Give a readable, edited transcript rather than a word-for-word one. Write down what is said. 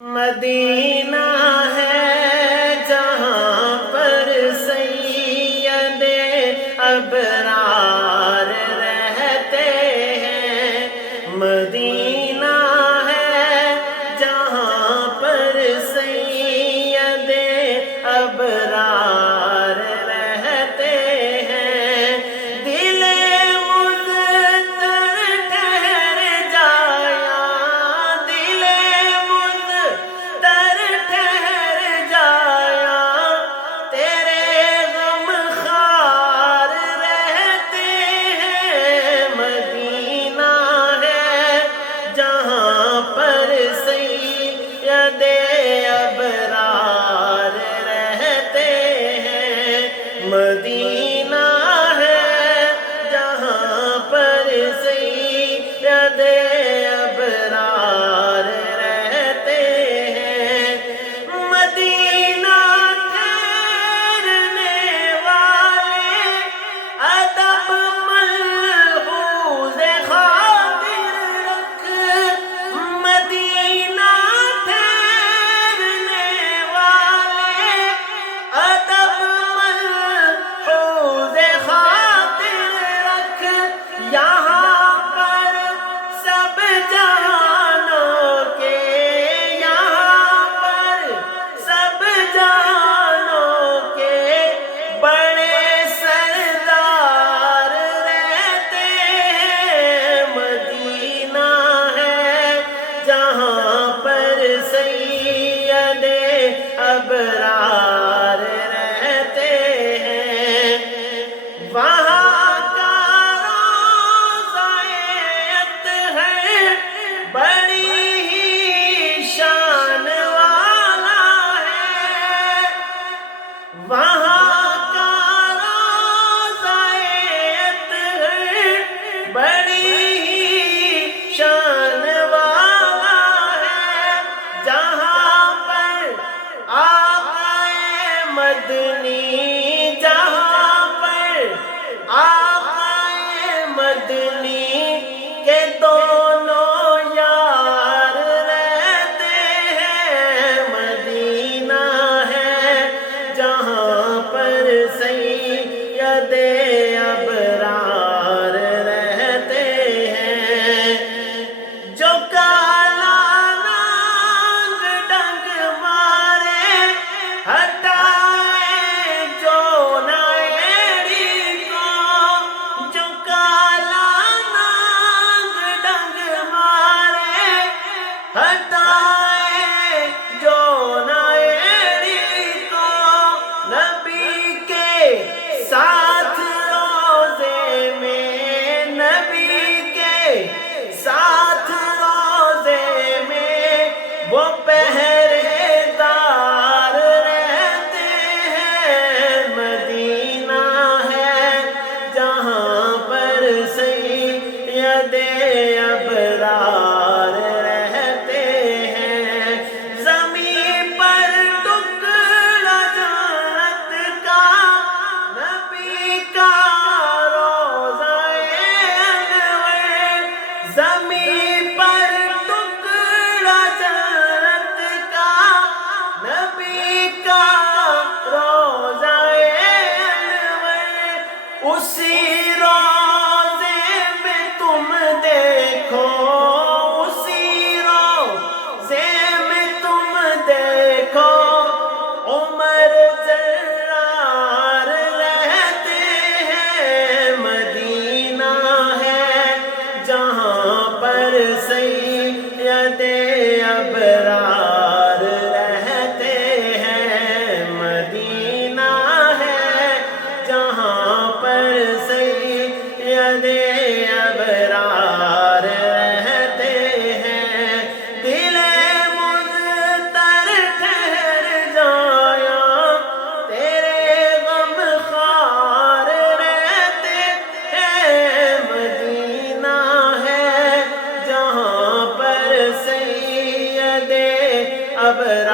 مدینہ ہے جہاں پر سید ابرار رہتے ہیں۔ مدینہ ہے جہاں پر سید ابرار رہتے ہیں۔ دل مضطر ٹھہر جایا، دل مضطر ٹھہر جایا، تیرے غم خوار رہتے ہیں۔ مدینہ ہے جہاں پر سید ابرار رہتے ہیں۔ مدینہ ہے جہاں پر سید ابرار رہتے ہیں۔ مدینہ ٹھہرنے والے ادب ملحوظ خاطر رکھ۔ مدینہ ٹھہرنے والے ادب ملحوظ خاطر رکھ۔ یہاں پر سب جہانوں کے، یہاں پر سب جہانوں کے بڑے سردار رہتے ہیں۔ مدینہ ہے جہاں پر سید ابرار رہتے ہیں۔ وہاں کا روضہ اطہر بڑی ہی شان والا ہے۔ وہاں کا روضہ اطہر بڑی ہی شان والا ہے۔ جہاں پر آقا مدنی، جہاں پر آقا مدنی کے دونوں یار رہتے ہیں۔ مدینہ ہے جہاں پر سید ابرار رہتے ہیں۔ جو کالا رنگ ڈنگ مارے ہٹائے جو نہ ایڑی کو، جو کالا رنگ ڈنگ مارے ہٹائے جو نہ ایڑی کو۔ نبی کے ساتھ روزے میں، نبی کے ساتھ روزے میں وہ پہرے دار رہتے ہیں۔ مدینہ ہے جہاں پر سید ابرار رہتے ہیں۔ زمین پر ٹکڑا جنت کا نبی کا روضہ انور۔ زمین پر ٹکڑا جنت کا نبی کا روضہ انور۔ اسی روضے میں تم دیکھو، اسی روضے میں تم دیکھو عمر زرار رہتے ہیں۔ مدینہ ہے جہاں پر سید ابرار رہتے ہیں۔ مدینہ ہے جہاں پر سید ابرار رہتے ہیں۔ دل مضطر ٹھہر جایا، تیرے غم خوار رہتے ہیں۔ مدینہ ہے جہاں پر سید ابرار